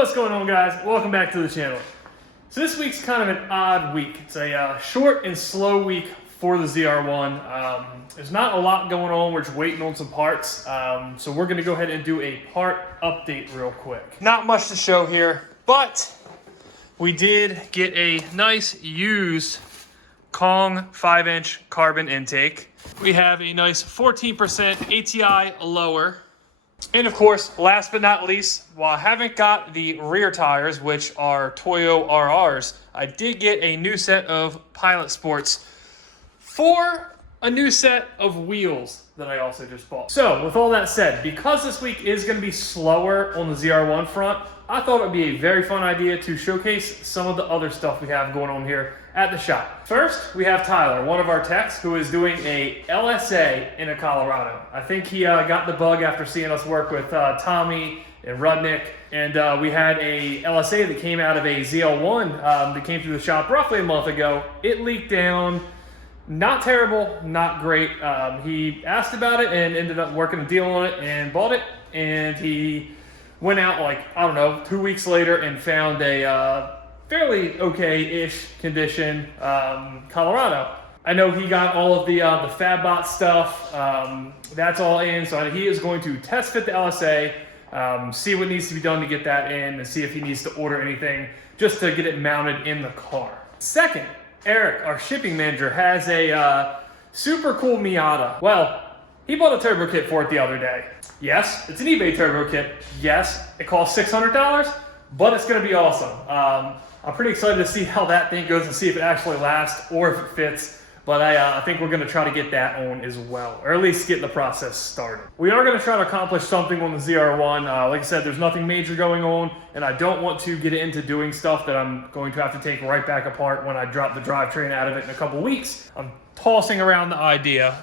What's going on, guys? Welcome back to the channel. So this week's kind of an odd week. It's a short and slow week for the ZR1. There's not a lot going on. We're just waiting on some parts. So we're gonna go ahead and do a part update real quick. Not much to show here, but we did get a nice used Kong 5-inch carbon intake. We have a nice 14% ATI lower. And of course, last but not least, while I haven't got the rear tires, which are Toyo RRs, I did get a new set of Pilot Sports for a new set of wheels that I also just bought. So with all that said, because this week is going to be slower on the ZR1 front, I thought it would be a very fun idea to showcase some of the other stuff we have going on here at the shop. First, we have Tyler, one of our techs, who is doing a LSA in Colorado. I think he got the bug after seeing us work with Tommy and Rudnick, and we had a LSA that came out of a ZL1 that came through the shop roughly a month ago. It leaked down. Not terrible, not great. He asked about it and ended up working a deal on it and bought it, and he went out like, I don't know, 2 weeks later and found a fairly okay-ish condition Colorado. I know he got all of the FabBot stuff. That's all in, so he is going to test fit the LSA, see what needs to be done to get that in, and see if he needs to order anything just to get it mounted in the car. Second, Eric, our shipping manager, has a super cool Miata. Well, he bought a turbo kit for it the other day. Yes, it's an eBay turbo kit. Yes, it costs $600, but it's gonna be awesome. I'm pretty excited to see how that thing goes and see if it actually lasts or if it fits. But I think we're gonna try to get that on as well, or at least get the process started. We are gonna try to accomplish something on the ZR1. Like I said, there's nothing major going on, and I don't want to get into doing stuff that I'm going to have to take right back apart when I drop the drivetrain out of it in a couple weeks. I'm tossing around the idea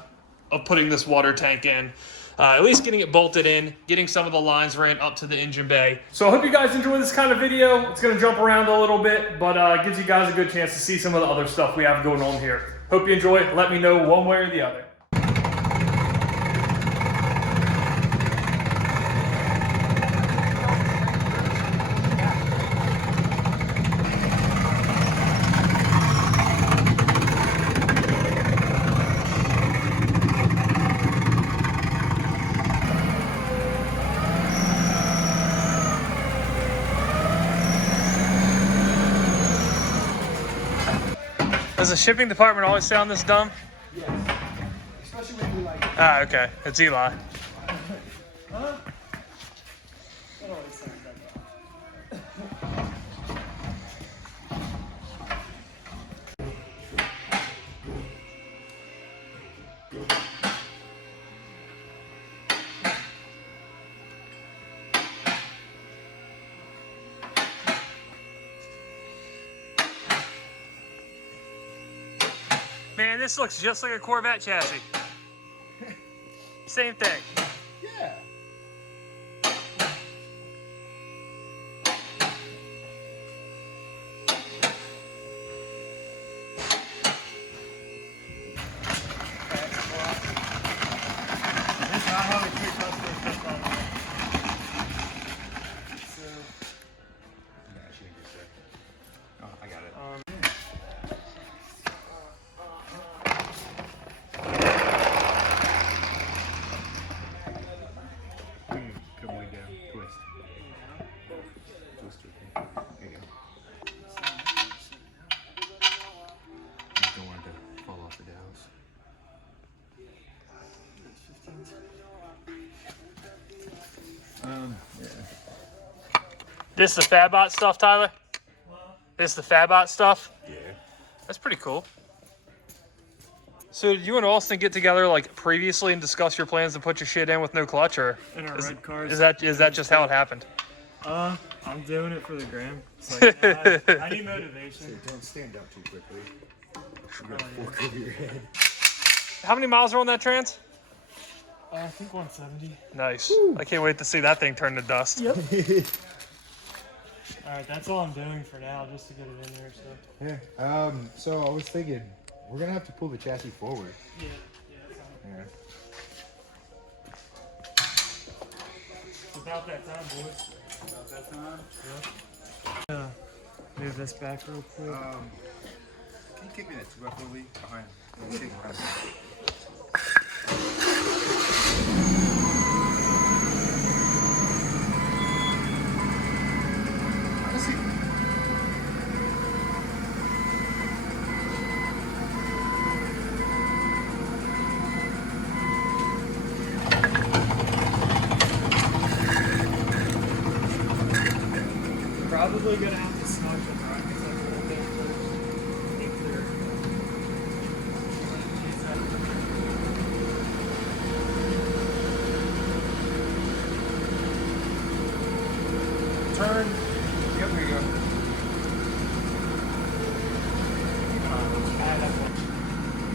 of putting this water tank in. At least getting it bolted in, getting some of the lines ran up to the engine bay. So I hope you guys enjoy this kind of video. It's gonna jump around a little bit, but gives you guys a good chance to see some of the other stuff we have going on here. Hope you enjoy. Let me know one way or the other. Does the shipping department always sound this dumb? Yes. Especially when you like it. Ah, okay. It's Eli. Huh? It always sounds like Man, this looks just like a Corvette chassis. Same thing. Yeah. This the FabBot stuff, Tyler? This the FabBot stuff? Yeah. That's pretty cool. So did you and Austin get together like previously and discuss your plans to put your shit in with no clutch, or In our red cars. is that just how it happened? I'm doing it for the gram. It's like, I need motivation. Don't stand up too quickly. You're gonna fork over your head. How many miles are on that trans? I think 170. Nice. I can't wait to see that thing turn to dust. Yep. All right, that's all I'm doing for now, just to get it in there. So. Yeah. So I was thinking, we're gonna have to pull the chassis forward. Yeah. Yeah. It's about that time, boys. Move this back real quick. Can you kick me that 2x4 lead behind? Honestly, Probably gonna have to smoke the brackets like a little bit to make clear. turn. Yep, there you go.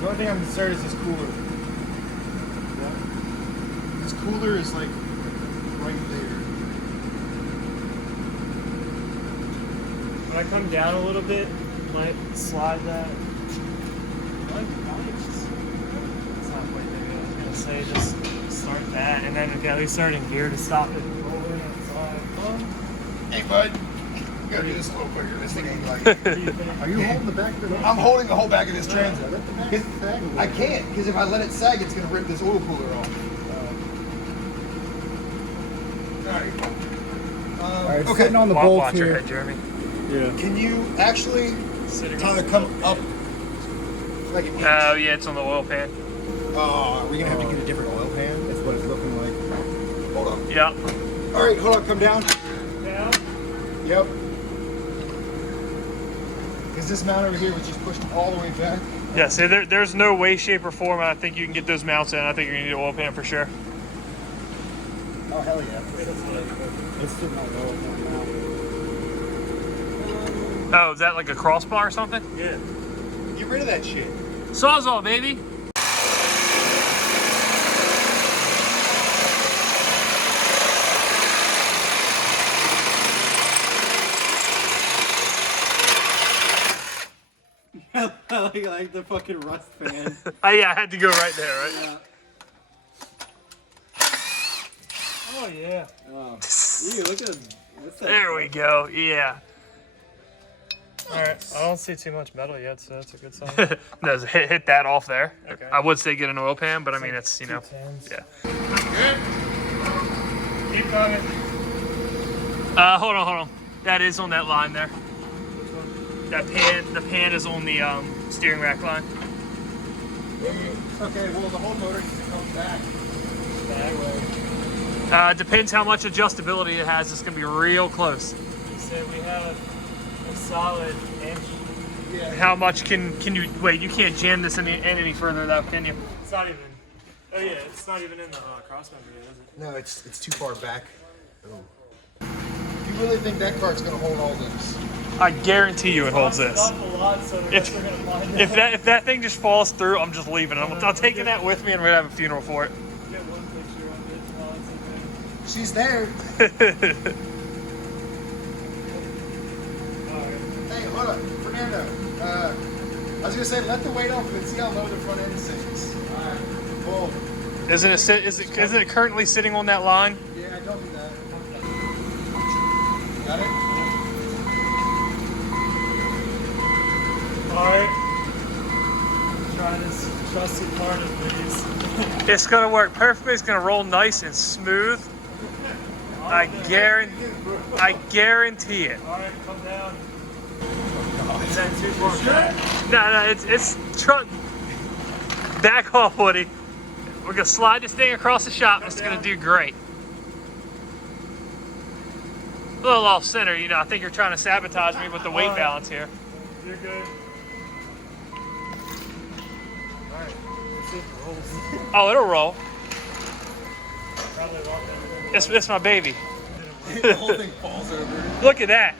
The only thing I'm concerned is this cooler. This cooler is like right there. When I come down a little bit, might slide that. It's not quite there yet. I was gonna say just start that and then at least start in gear to stop it rolling outside. Hey, bud. You gotta do this a little quicker. This thing ain't like. Are you holding the back of the I'm holding the whole back of this Transit. Let the back sag. I can't, because if I let it sag, it's gonna rip this oil cooler off. Alright. Alright, Okay. sitting on the bolts Watch your here. head, Jeremy. Yeah. Can you actually come up? Like an inch? Oh yeah, it's on the oil pan. Are we gonna have to get a different oil pan? That's what it's looking like. Hold on. Yeah. Alright, hold on, come down. Yeah. Yep. Because this mount over here was just pushed all the way back. Yeah, so there's no way, shape, or form I think you can get those mounts in. I think you're going to need an oil pan for sure. Oh, hell yeah. It's sitting on the oil pan now. Oh, is that like a crossbar or something? Yeah. Get rid of that shit. Sawzall, baby. like the fucking rust fan. Oh, yeah, I had to go right there, right? Yeah. Oh yeah. Oh. Ew, look at what's that? There we go. Yeah. All right. I don't see too much metal yet, so that's a good sign. No, hit that off there. Okay. I would say get an oil pan, but I mean, it's, you know, 210s. yeah. Keep coming. Hold on. That is on that line there. The pan is on the steering rack line. Okay, well, the whole motor needs to come back. That way. Depends how much adjustability it has. It's going to be real close. You said we have a solid inch. Yeah. How much can you, wait, you can't jam this any further though, can you? It's not even. Oh yeah, it's not even in the cross member yet, is it? No, it's too far back. Oh. If you really think that cart's gonna hold all this? I guarantee you it holds this. It's off the lot, so I guess we're gonna find out. If that thing just falls through, I'm just leaving it. I'm taking that with me and we're gonna have a funeral for it. Get one picture of it while it's in She's there. there. Alright. Hey, hold up, Fernando. I was gonna say, let the weight off and see how low the front end sinks. Alright, well, Isn't it currently sitting on that line? yeah, don't do that. Got it? Alright. Try this trusty part of these. It's gonna work perfectly. It's gonna roll nice and smooth. I guarantee it. Alright, come down. Is that too far back? No, it's truck. Back off, Woody. We're gonna slide this thing across the shop. And it's gonna do great. A little off center, you know. I think you're trying to sabotage me with the weight balance here. You're good. Alright, let's see if it rolls. Oh, it'll roll. Probably won't. It's my baby. The whole thing falls over. Look at that.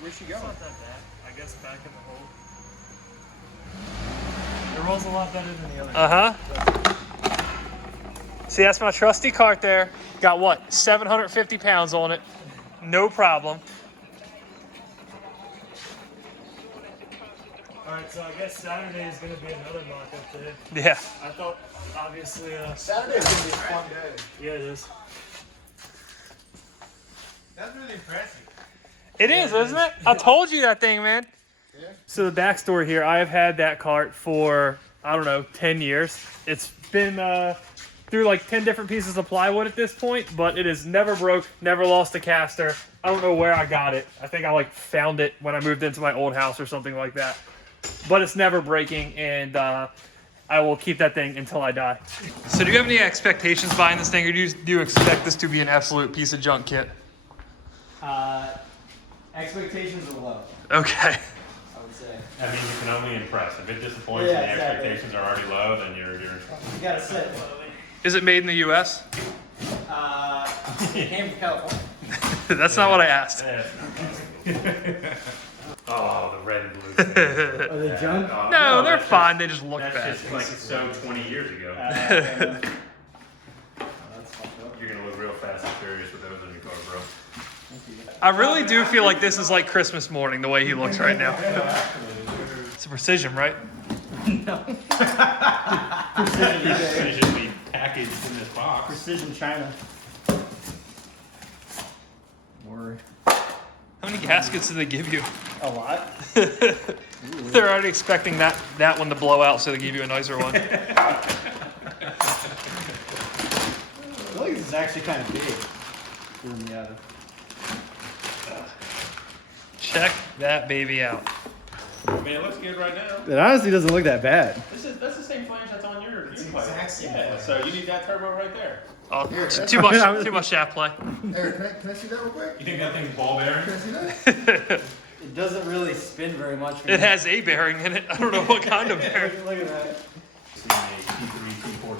Where's she It's going? not that bad. I guess back in the hole. It rolls a lot better than the other. See, that's my trusty cart there. Got what? 750 pounds on it. No problem. Alright, so I guess Saturday is going to be another mock-up day. Yeah. I thought, obviously, Saturday's gonna be a fun day. yeah, it is. That's really impressive. It is, isn't it? I told you that thing, man. Yeah. So the backstory here, I have had that cart for, I don't know, 10 years. It's been through like 10 different pieces of plywood at this point, but it has never broke, never lost a caster. I don't know where I got it. I think I like found it when I moved into my old house or something like that. But it's never breaking, and I will keep that thing until I die. So do you have any expectations buying this thing, or do you expect this to be an absolute piece of junk kit? Expectations are low, Okay. I would say. I mean, you can only impress. If it disappoints Yeah, and the exactly. expectations are already low, then you're in trouble. You gotta sit. Is it made in the U.S.? It came from California. That's not what I asked. Oh, the red and blue thing. Are they junk? Oh, No, they're that's fine. just- They just look That's bad. just like so 20 years ago. That's fucked up. You're gonna look real fast and furious with those on your car, bro. I really do feel like this is like Christmas morning, the way he looks right now. It's a precision, right? It should be packaged in this box. Precision China. Worry. How many gaskets do they give you? A lot. They're already expecting that one to blow out, so they give you a nicer one. I feel like this is actually kind of big for a Miata. Check that baby out. I mean, it looks good right now. It honestly doesn't look that bad. That's the same flange that's on your It's the pipe. exact same Yeah, flange. so you need that turbo right there. Oh, Here, too much shaft play. Eric, can I see that real quick? You think that thing's ball bearing? Can I see that? It doesn't really spin very much. It has a bearing in it. I don't know what kind of bearing. Look at that. T3, T4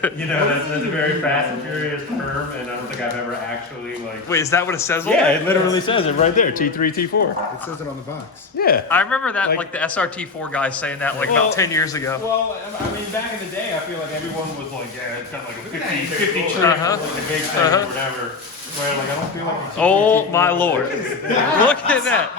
turbo. You know, that's a very fast and furious term, and I don't think I've ever actually like. Wait, is that what it says on Yeah, there? it literally says it right there, T3, T4. It says it on the box. Yeah. I remember that, Like- like the SRT4 guy saying that like Well- about 10 years ago. Well, I mean, back in the day, I feel like everyone was like, yeah, it's got like a 50 trim, Uh-huh. like a big thing Uh-huh. or whatever. Where like I don't feel like. It's Oh my lord. Look at that.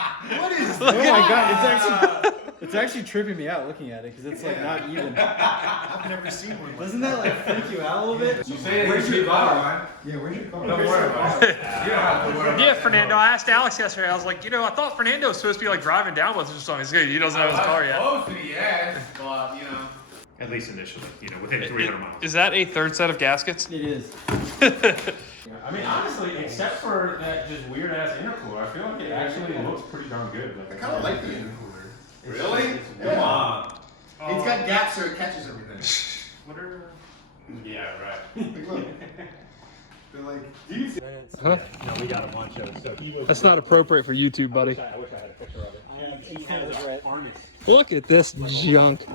What is Oh my god, it's actually tripping me out looking at it because it's like not even. I've never seen one. Doesn't that like freak you out a little bit? Where's your car? Yeah, where's your car? Don't worry about it. You don't have to worry about Yeah, Fernando. I asked Alex yesterday. I was like, I thought Fernando was supposed to be like driving down with us or something. He's good. He doesn't have his car yet. Hopefully, yes, but you know. At least initially, within 300 miles. Is that a third set of gaskets? It is. I mean, honestly, except for that just weird ass intercooler, I feel like it actually looks pretty darn good. I kind of like the intercooler. Really? Come on. It's got gaps so it catches everything. What are? Yeah, right. Like, look. They're like, Huh? No, we got a bunch of. So he was. That's not appropriate for YouTube, buddy. I wish I had a picture of it. Look at this junk.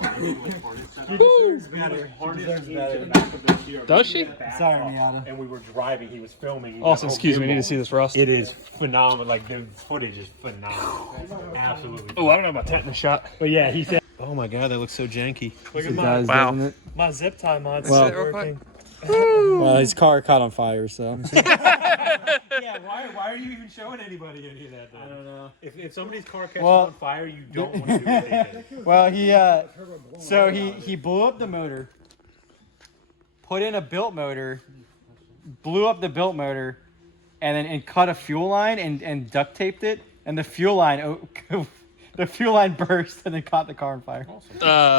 Does she? Sorry, Miata. And we were driving. He was filming. Austin, excuse me. I need to see this rust. It is phenomenal. Like the footage is phenomenal. Absolutely. Oh, I don't know about that in the shot. But yeah, he said. Oh my god, that looks so janky. Look at It my, does, wow. doesn't it? My zip tie mod's Well- still working. Well, his car caught on fire, so. Yeah, why are you even showing anybody any of that? Then? I don't know. If somebody's car catches Well- on fire, you don't want to do what they did. Well, he blew up the motor, put in a built motor, blew up the built motor, and cut a fuel line and duct taped it, and the fuel line burst and then caught the car on fire.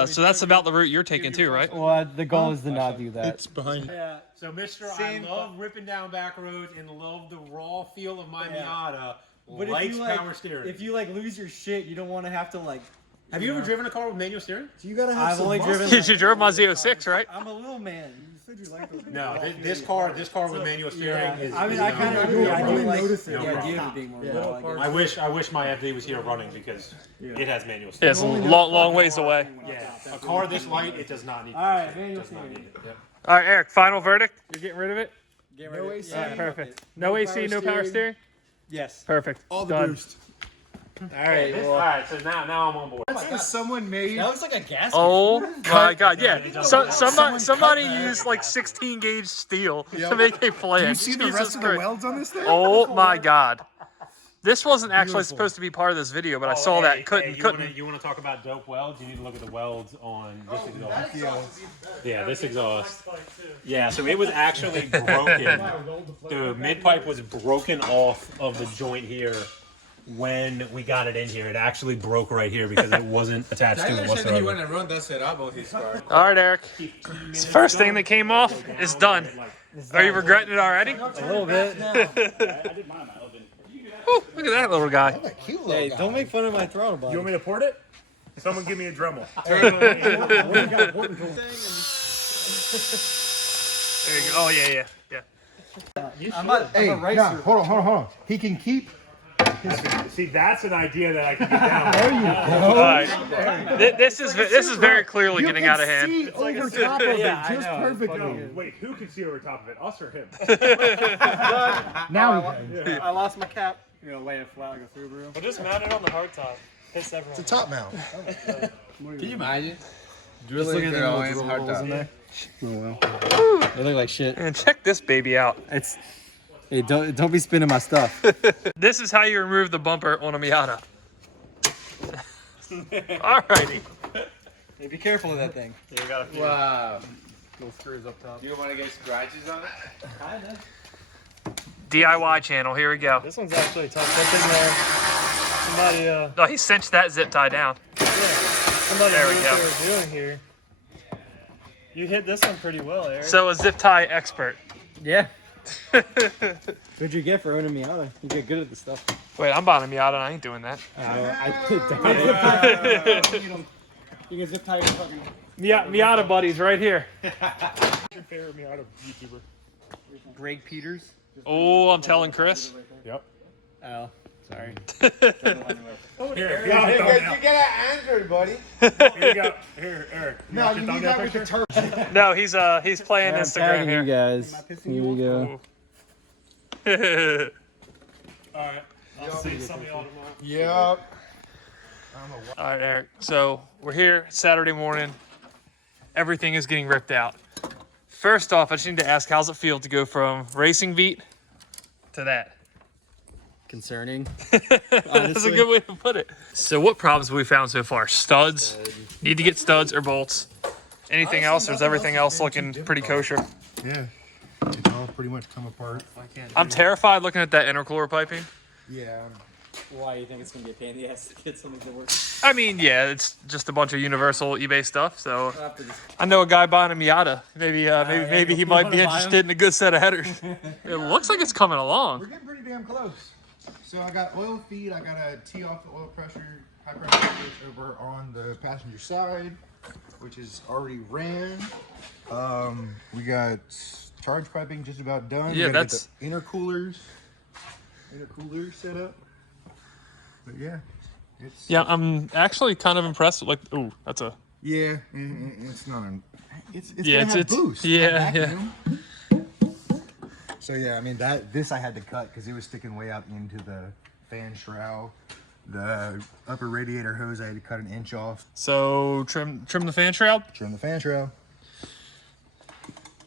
So that's about the route you're taking too, right? Well, the goal is to not do that. it's behind. Yeah. So, Mister, Same I love ripping down back roads and love the raw feel of my Yeah. Miata. But Likes power steering. if you like lose your shit, you don't want to have to like. Have you ever driven a car with manual steering? You gotta have I've some only muscle. driven. You drove my Z06, right? I'm a little man. You said you liked those. No, this car with manual steering Yeah, is. I mean, is I no- kind of no, agree. I no, do like notice the it. No idea of being more Yeah. raw, I guess. I wish my FD was here running because it has manual Yeah, steering. it's a long ways away. Yeah, a car this light, it does not need. All right, steering. It manual does not steering. need it. Yep. All right, Eric. Final verdict. You're getting rid of it. Get No rid of it. AC. Yeah. Perfect. No AC, no power steering. Yes. Perfect. All the Done. boost. All right. All right, so now I'm on board. Someone made. That looks like a gasket. Oh my God! Yeah, somebody used like 16 gauge steel to make a flange. Do you see the Jesus rest of the Christ. welds on this thing? Oh my God! This wasn't actually supposed to be part of this video, but I saw that couldn't. You want to talk about dope welds? You need to look at the welds on this exhaust. Yeah, this exhaust. Yeah, so it was actually broken. The mid pipe was broken off of the joint here when we got it in here. It actually broke right here because it wasn't attached to it whatsoever. He went and run that set up on his car. All right, Eric. First thing that came off is done. Are you regretting it already? A little bit. Ooh, look at that little guy. Cute little Hey, guy. don't make fun of my throttle body. You want me to port it? Someone give me a Dremel. There you go. Oh yeah. I'm a racer. Hold on. He can keep. See, that's an idea that I can get down. All right. This is very clearly getting out of hand. See over top of it Yeah, I just know. perfectly. Wait, who can see over top of it? Us or him? Now I lost my cap. You know, lay it flat like a through broom. We'll just mount it on the hard top. Piss everyone. it's a top mount. Can you imagine? Just look at their the own little hard holes top. in there. Oh well. They look like shit. And check this baby out. It's. Hey, don't be spinning my stuff. This is how you remove the bumper on a Miata. Alrighty. Hey, be careful of that thing. Wow. Little screws up top. Do you want to get scratches on it? DIY channel. Here we go. This one's actually tucked up in there. Somebody, Oh, he cinched that zip tie down. somebody There we knew go. what they were doing here. You hit this one pretty well, Eric. So a zip tie expert. Yeah. What'd you get for owning Miata? You get good at this stuff. Wait, I'm buying a Miata. I ain't doing that. You can zip tie your fucking. Miata buddies right here. Your favorite Miata YouTuber? Greg Peters. Oh, I'm telling Chris. Yep. Oh, sorry. Here, You get an Android, buddy. Here you go. Here, Eric. No, you need that with the turbo. No, he's playing Instagram You here. guys. Here we go. Alright. I'll see some of y'all tomorrow. Yep. All right, Eric. So we're here Saturday morning. Everything is getting ripped out. First off, I just need to ask, how's it feel to go from racing Veet to that? Concerning. That's a good way to put it. So what problems have we found so far? Studs. Need to get studs or bolts. Anything else? Or is everything else looking pretty kosher? Yeah. It's all pretty much come apart. I'm terrified looking at that intercooler piping. Yeah. Why you think it's gonna be a pain in the ass to get something to work? I mean, yeah, it's just a bunch of universal eBay stuff. So I know a guy buying a Miata. Maybe he might be interested in a good set of headers. It looks like it's coming We're along. getting pretty damn close. So I got oil feed. I got to tee off the oil pressure, high pressure switch over on the passenger side, which is already ran. We got charge piping just about done. Yeah, We gotta that's- get the intercoolers set up. But yeah, it's Yeah, I'm actually kind of impressed. Like, ooh, that's a yeah. It's not an. It's Yeah, gonna have it's- boost. yeah, that vacuum. So yeah, I mean this I had to cut because it was sticking way out into the fan shroud. The upper radiator hose I had to cut an inch off. so trim the fan shroud. Trim the fan shroud.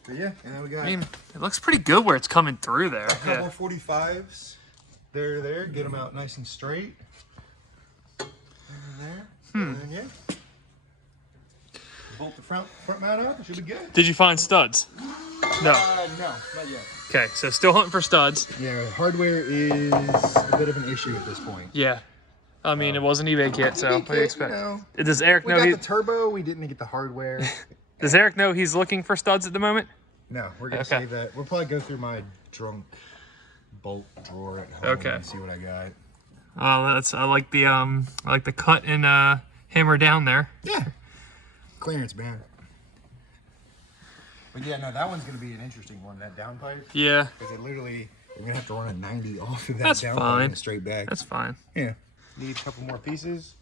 But yeah, and then we got I mean, it looks pretty good where it's coming through there. a couple Yeah. 45s. There. Get them out nice and straight. And there. And then, yeah. Bolt the front mount up. It should be good. Did you find studs? No. No, not yet. Okay, so still hunting for studs. Yeah, hardware is a bit of an issue at this point. Yeah. I mean, it was an eBay kit, so what do you expect? You know, Does Eric we know? got the turbo. We didn't get the hardware. Does Eric know he's looking for studs at the moment? No, we're gonna Okay. save that. We'll probably go through my drunk bolt drawer at home Okay. and see what I got. Oh, I like the cut and hammer down there. Yeah, clearance, man. But yeah, no, that one's gonna be an interesting one. That downpipe, Yeah, because it literally we're gonna have to run a 90 off of that That's downpipe fine. and straight back. that's fine. Yeah. Need a couple more pieces,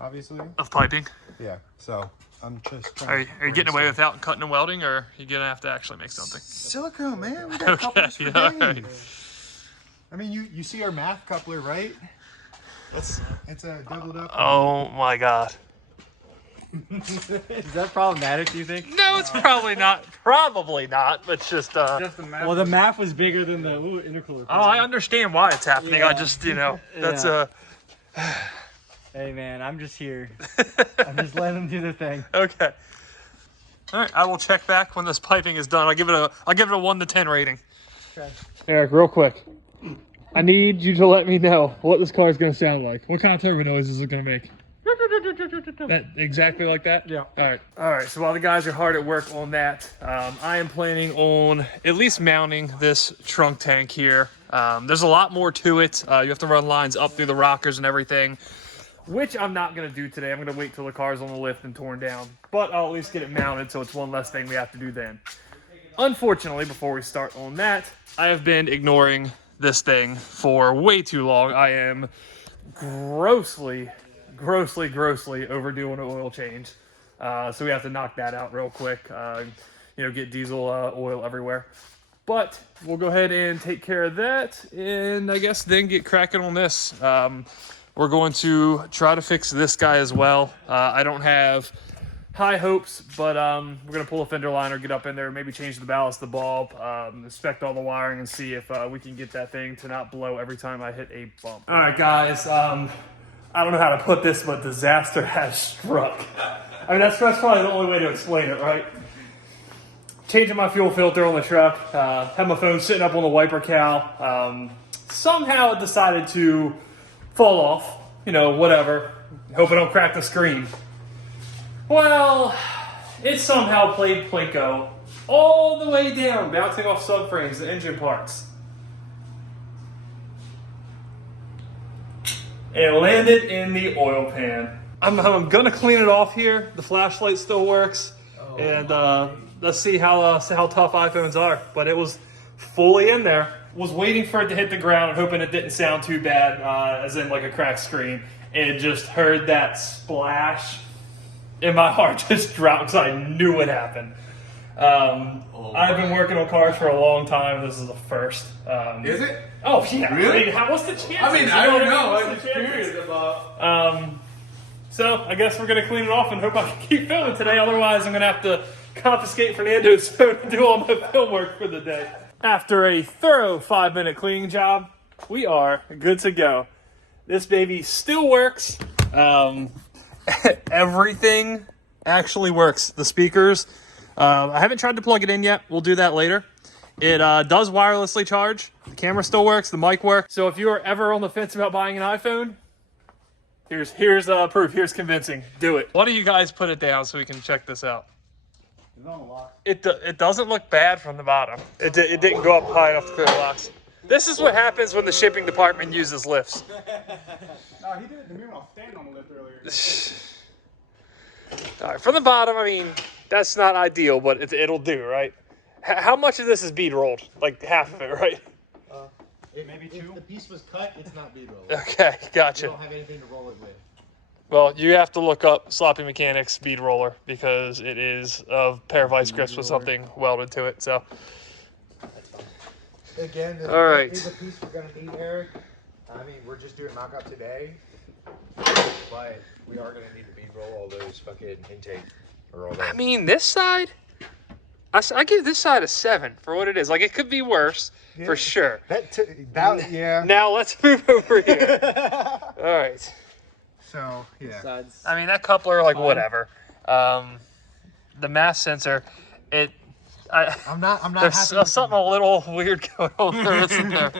obviously. Of piping. Yeah. So I'm just trying. Are you to getting away without cutting and welding, or are you gonna have to actually make something? silicone, man? We got couplers for yeah, all right. days. I mean, you see our math coupler, right? It's a doubled up. Oh my god. Is that problematic, do you think? No, it's probably not. Probably not, but it's just, Well, the map was bigger than the intercooler. oh, I understand why it's happening. I Yeah. just, you know, that's, Hey, man, I'm just here. I'm just letting them do their thing. okay. All right, I will check back when this piping is done. I'll give it a 1 to 10 rating. Okay. Eric, real quick. I need you to let me know what this car is going to sound like. What kind of turbo noise is it going to make? That, exactly like that? Yeah. All right. So while the guys are hard at work on that, I am planning on at least mounting this trunk tank here. There's a lot more to it. You have to run lines up through the rockers and everything, which I'm not going to do today. I'm going to wait till the car's on the lift and torn down. But I'll at least get it mounted, so it's one less thing we have to do then. Unfortunately, before we start on that, I have been ignoring this thing for way too long. I am grossly overdue on an oil change. So we have to knock that out real quick. Get diesel oil everywhere. But we'll go ahead and take care of that, and I guess then get cracking on this. We're going to try to fix this guy as well. I don't have high hopes, but we're going to pull a fender liner, get up in there, maybe change the ballast, the bulb, inspect all the wiring, and see if we can get that thing to not blow every time I hit a bump. All right, guys. I don't know how to put this, but disaster has struck. I mean, that's probably the only way to explain it, right? Changing my fuel filter on the truck, had my phone sitting up on the wiper cowl. Somehow it decided to fall off, whatever. Hope I don't crack the screen. Well, it somehow played Plinko all the way down, bouncing off subframes, the engine parts. It landed in the oil pan. I'm gonna clean it off here. The flashlight still works, and let's see how tough iPhones are. But it was fully in there. Was waiting for it to hit the ground, hoping it didn't sound too bad, as in like a cracked screen. And just heard that splash, and my heart just dropped because I knew it happened. I've been working on cars for a long time. This is the first. Is it? Oh yeah. Really? I mean, what's the chance? I mean, I don't know. What's I'm the just chances? curious about. So I guess we're gonna clean it off and hope I can keep filming today. Otherwise, I'm gonna have to confiscate Fernando's phone and do all my film work for the day. After a thorough 5-minute cleaning job, we are good to go. This baby still works. Everything actually works. The speakers. I haven't tried to plug it in yet. We'll do that later. It does wirelessly charge. The camera still works. The mic works. So if you are ever on the fence about buying an iPhone, here's proof. Here's convincing. Do it. Why don't you guys put it down so we can check this out? It doesn't look bad from the bottom. It didn't go up high enough to clear the locks. This is what happens when the shipping department uses lifts. No, he did it to me when I was standing on the lift earlier. All right, from the bottom, I mean, that's not ideal, but it'll do, right? How much of this is bead rolled? Like half of it, right? Maybe two. If the piece was cut, it's not bead rolled. Okay, gotcha. You don't have anything to roll it with. Well, you have to look up Sloppy Mechanics bead roller because it is a pair of vice grips with something welded to it. So, Again, this all right. is a piece we're gonna need, Eric. I mean, we're just doing mock-up today, but we are gonna need to bead roll all those fucking intake or all that. I mean, this side, I give this side a 7 for what it is. Like, it could be worse for sure. Yeah. Now let's move over here. All right. So yeah. I mean, that coupler, like, whatever. The mass sensor, I'm not there's happy. something a little weird going on there, isn't there?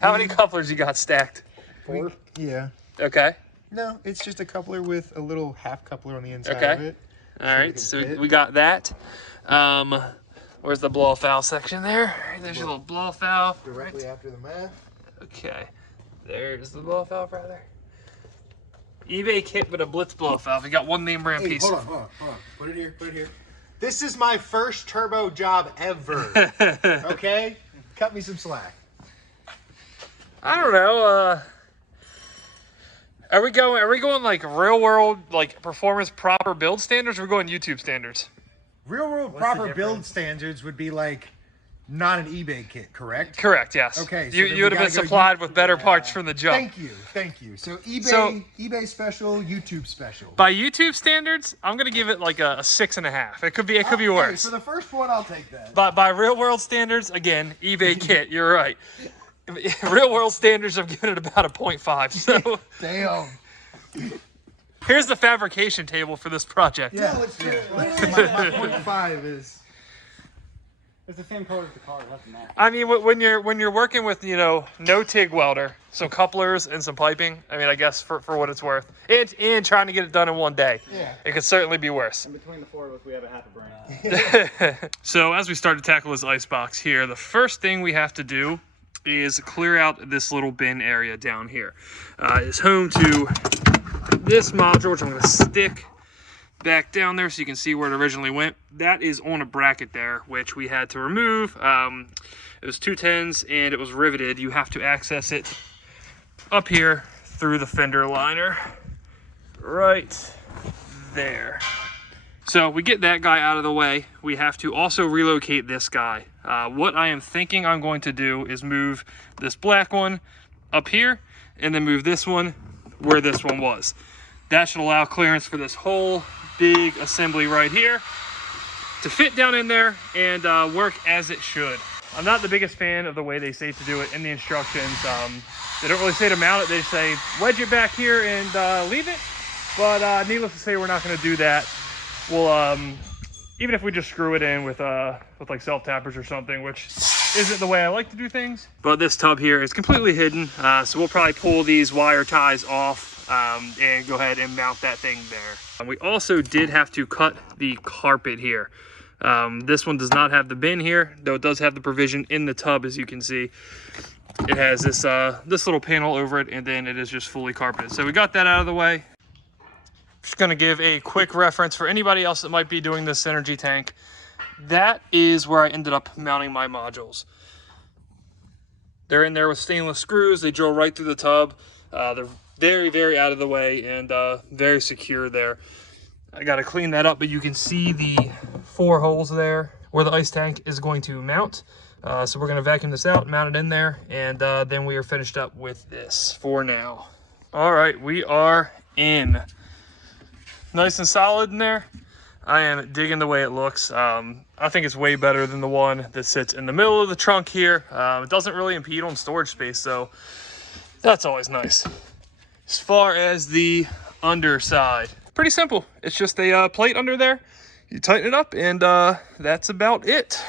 How many couplers you got stacked? 4. Yeah. Okay. No, it's just a coupler with a little half coupler on the inside Okay. of it. All right, so we got that. Where's the blow-off valve section there? There's your little blow-off valve. Directly after the math. Okay. There's the blow-off valve right there. eBay kit with a Blitz blow-off valve. You got one name brand piece. Hold on. Put it here. This is my first turbo job ever. Okay? Cut me some slack. I don't know. Are we going like real world, like performance proper build standards, or are we going YouTube standards? Real world proper build standards would be like not an eBay kit, correct? Correct, yes. Okay, so You, then you would we have been gotta go supplied with better parts from the jump. Thank you. So eBay, So- eBay special, YouTube special. By YouTube standards, I'm gonna give it like a 6.5. It could be Hey, worse. for the first one, I'll take that. But by real world standards, again, eBay kit. You're right. Real world standards, I'm giving it about a 0.5. So Damn. here's the fabrication table for this project. Yeah, let's do it. My 0.5 is. It's the same color as the car. That's mad. I mean, when you're working with no TIG welder, some couplers and some piping. I mean, I guess for what it's worth, and trying to get it done in one day, it could certainly be worse. And between the four of us, we have a half a brain. So as we start to tackle this ice box here, the first thing we have to do is clear out this little bin area down here. It's home to this module, which I'm going to stick back down there so you can see where it originally went. That is on a bracket there, which we had to remove. It was 210s and it was riveted. You have to access it up here through the fender liner right there. So we get that guy out of the way. We have to also relocate this guy. What I am thinking I'm going to do is move this black one up here and then move this one where this one was. That should allow clearance for this whole big assembly right here to fit down in there and work as it should. I'm not the biggest fan of the way they say to do it in the instructions. They don't really say to mount it. They say wedge it back here and leave it. But needless to say, we're not going to do that. We'll even if we just screw it in with like self tappers or something, which isn't the way I like to do things. But this tub here is completely hidden, so we'll probably pull these wire ties off and go ahead and mount that thing there. And we also did have to cut the carpet here. This one does not have the bin here, though it does have the provision in the tub, as you can see. It has this this little panel over it, and then it is just fully carpeted. So we got that out of the way. Just going to give a quick reference for anybody else that might be doing this energy tank. That is where I ended up mounting my modules. They're in there with stainless screws. They drill right through the tub. They're very, very out of the way and very secure there. I got to clean that up, but you can see the 4 holes there where the ice tank is going to mount. So we're going to vacuum this out, mount it in there, and then we are finished up with this for now. All right, we are in. Nice and solid in there. I am digging the way it looks. I think it's way better than the one that sits in the middle of the trunk here. It doesn't really impede on storage space, so that's always nice. As far as the underside, pretty simple. It's just a plate under there. You tighten it up, and that's about it.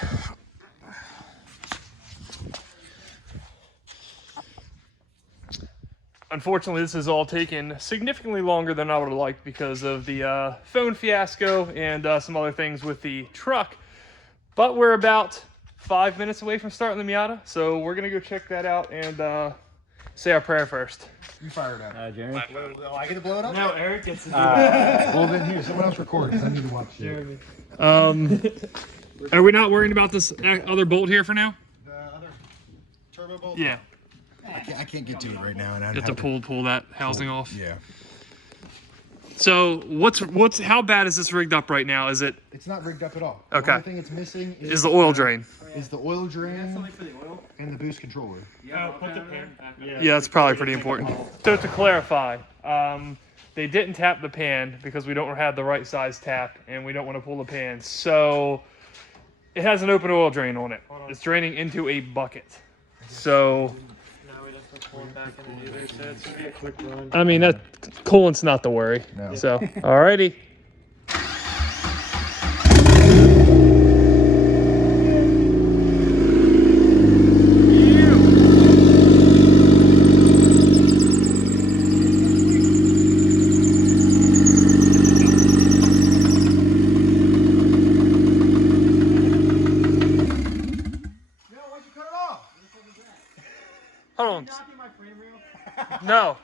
Unfortunately, this has all taken significantly longer than I would have liked because of the phone fiasco and some other things with the truck. But we're about 5 minutes away from starting the Miata, so we're going to go check that out and say our prayer first. You fire it up. Jeremy. Oh, I get to blow it up? No, Eric gets to do that. Well, then here, someone else record because I need to watch it. Jeremy. Are we not worrying about this other bolt here for now? The other turbo bolt? Yeah. I can't get to it right now. And I You have to pull that housing off. Yeah. So how bad is this rigged up right now? Is it It's not rigged up at all. Okay. The only thing it's missing is the oil drain? Is the oil drain and the boost controller. Oh, put the pan back. Yeah, that's probably pretty important. So to clarify, they didn't tap the pan because we don't have the right size tap and we don't want to pull the pan. So it has an open oil drain on it. It's draining into a bucket. So Now we just have to pull it back in either, so it's gonna be a quick run. I mean, that coolant's not the worry. No. So, alrighty. Hold on. No.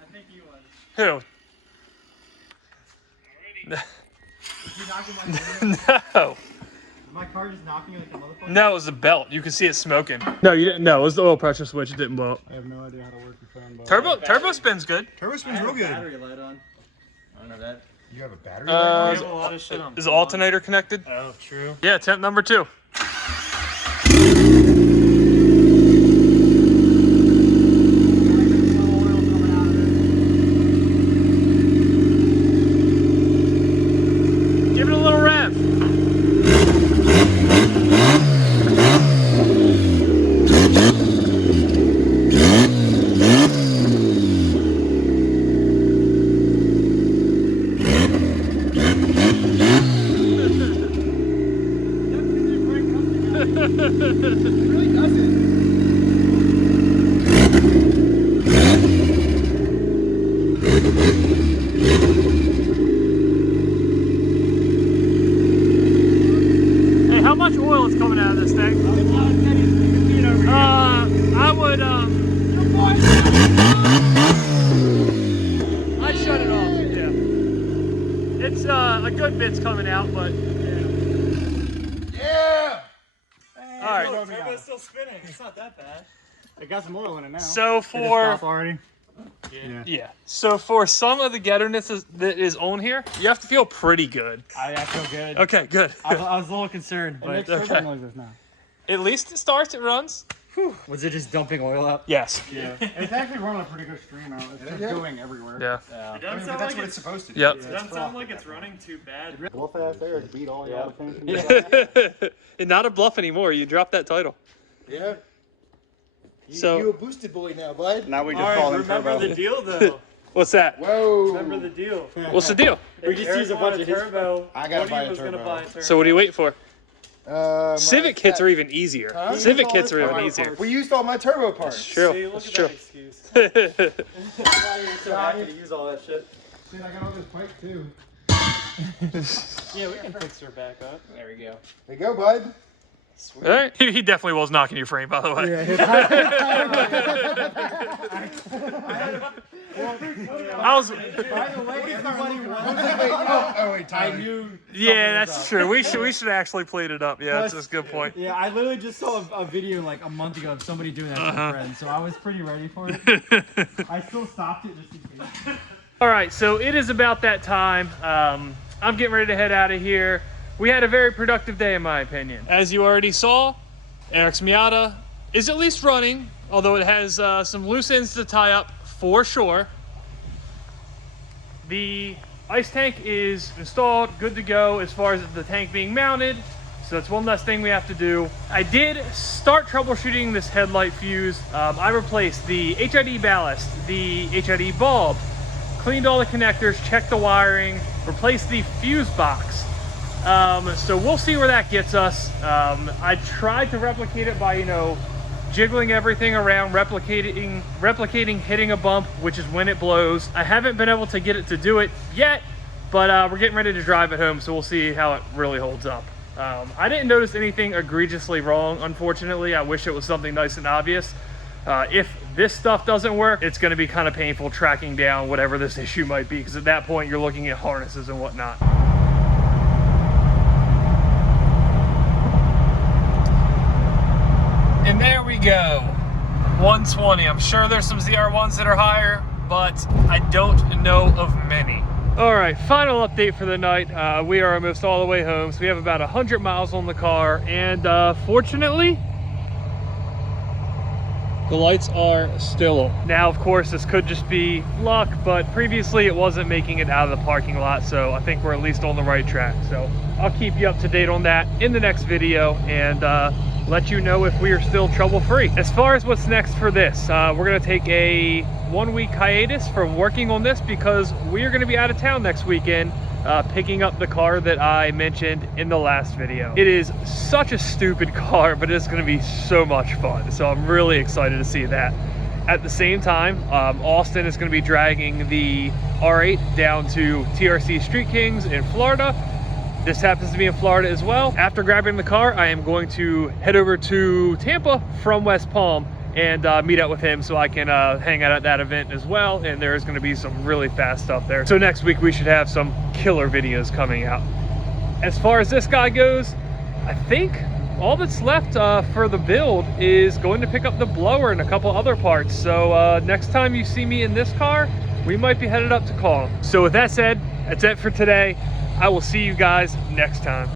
I think you was. Who? No. My car just knocking like a motherfucker. No, it was the belt. You can see it smoking. No, you didn't. No, it was the oil pressure switch. It didn't blow up. I have no idea how to work the phone. Turbo spin's good. Turbo spin's real good. Battery light on. I don't know that. You have a battery Uh, light We have a lot of shit on. Is the alternator connected? Oh, true. Yeah, temp number 2. Give it a little rev. Hey, how much oil is coming out of this thing? I would, I'd shut it off, yeah. It's, a good bit's coming out, but, Yeah! all right. Turbo's still spinning. It's not that bad. It got some oil in it now. So Did it for, stop already? yeah, so for some of the getterness that is on here, you have to feel pretty good. I feel good. Okay, good. I was a little concerned, It but makes okay. turbo noises now. At least it starts, it runs. was it just dumping oil up? Yes. Yeah. It's actually running a pretty good stream now. It's just going everywhere. Yeah. It I doesn't mean, sound but that's like what it's it's supposed to do. Yep. It doesn't sound like it's running too bad. Real fast there to beat all your things. And not a bluff anymore. You dropped that title. Yeah. So- you a boosted boy now, bud. Now we just All call right, him remember turbo. the deal though. What's that? Whoa. Remember the deal. What's the deal? We just use a bunch of his. turbo. I gotta buy a was gonna turbo. buy a turbo. So what are you waiting for? My Civic kits are even easier. Huh? Civic kits are even easier. We used all my turbo parts. True. See, look That's at true. that excuse. So happy to use all that shit. See, I got all this pipe too. Yeah, we can fix her back up. There we go. There you go, bud. All right. He definitely was knocking your frame, by the way. I was. By the way, everybody Wait, Tyler. I knew. Yeah, that's true. We should actually plate it up. Yeah, that's a good point. Yeah, I literally just saw a video like a month ago of somebody doing that to a friend, so I was pretty ready for it. I still stopped it just in case. All right, so it is about that time. I'm getting ready to head out of here. We had a very productive day, in my opinion. As you already saw, Eric's Miata is at least running, although it has some loose ends to tie up for sure. The ice tank is installed, good to go as far as the tank being mounted. So that's one less thing we have to do. I did start troubleshooting this headlight fuse. I replaced the HID ballast, the HID bulb, cleaned all the connectors, checked the wiring, replaced the fuse box. So we'll see where that gets us. I tried to replicate it by, jiggling everything around, replicating hitting a bump, which is when it blows. I haven't been able to get it to do it yet, but we're getting ready to drive it home, so we'll see how it really holds up. I didn't notice anything egregiously wrong, unfortunately. I wish it was something nice and obvious. If this stuff doesn't work, it's going to be kind of painful tracking down whatever this issue might be, because at that point you're looking at harnesses and whatnot. And there we go, 120. I'm sure there's some ZR1s that are higher, but I don't know of many. All right, final update for the night. We are almost all the way home, so we have about 100 miles on the car, and fortunately, the lights are still on. Now, of course, this could just be luck, but previously it wasn't making it out of the parking lot, so I think we're at least on the right track. So I'll keep you up to date on that in the next video, and let you know if we are still trouble-free. As far as what's next for this, we're gonna take a 1-week hiatus from working on this because we are gonna be out of town next weekend, picking up the car that I mentioned in the last video. It is such a stupid car, but it's gonna be so much fun. So I'm really excited to see that. At the same time, Austin is gonna be dragging the R8 down to TRC Street Kings in Florida. This happens to be in Florida as well. After grabbing the car, I am going to head over to Tampa from West Palm and meet up with him so I can hang out at that event as well. And there's gonna be some really fast stuff there. So next week we should have some killer videos coming out. As far as this guy goes, I think all that's left for the build is going to pick up the blower and a couple other parts. So next time you see me in this car, we might be headed up to Calm. So with that said, that's it for today. I will see you guys next time.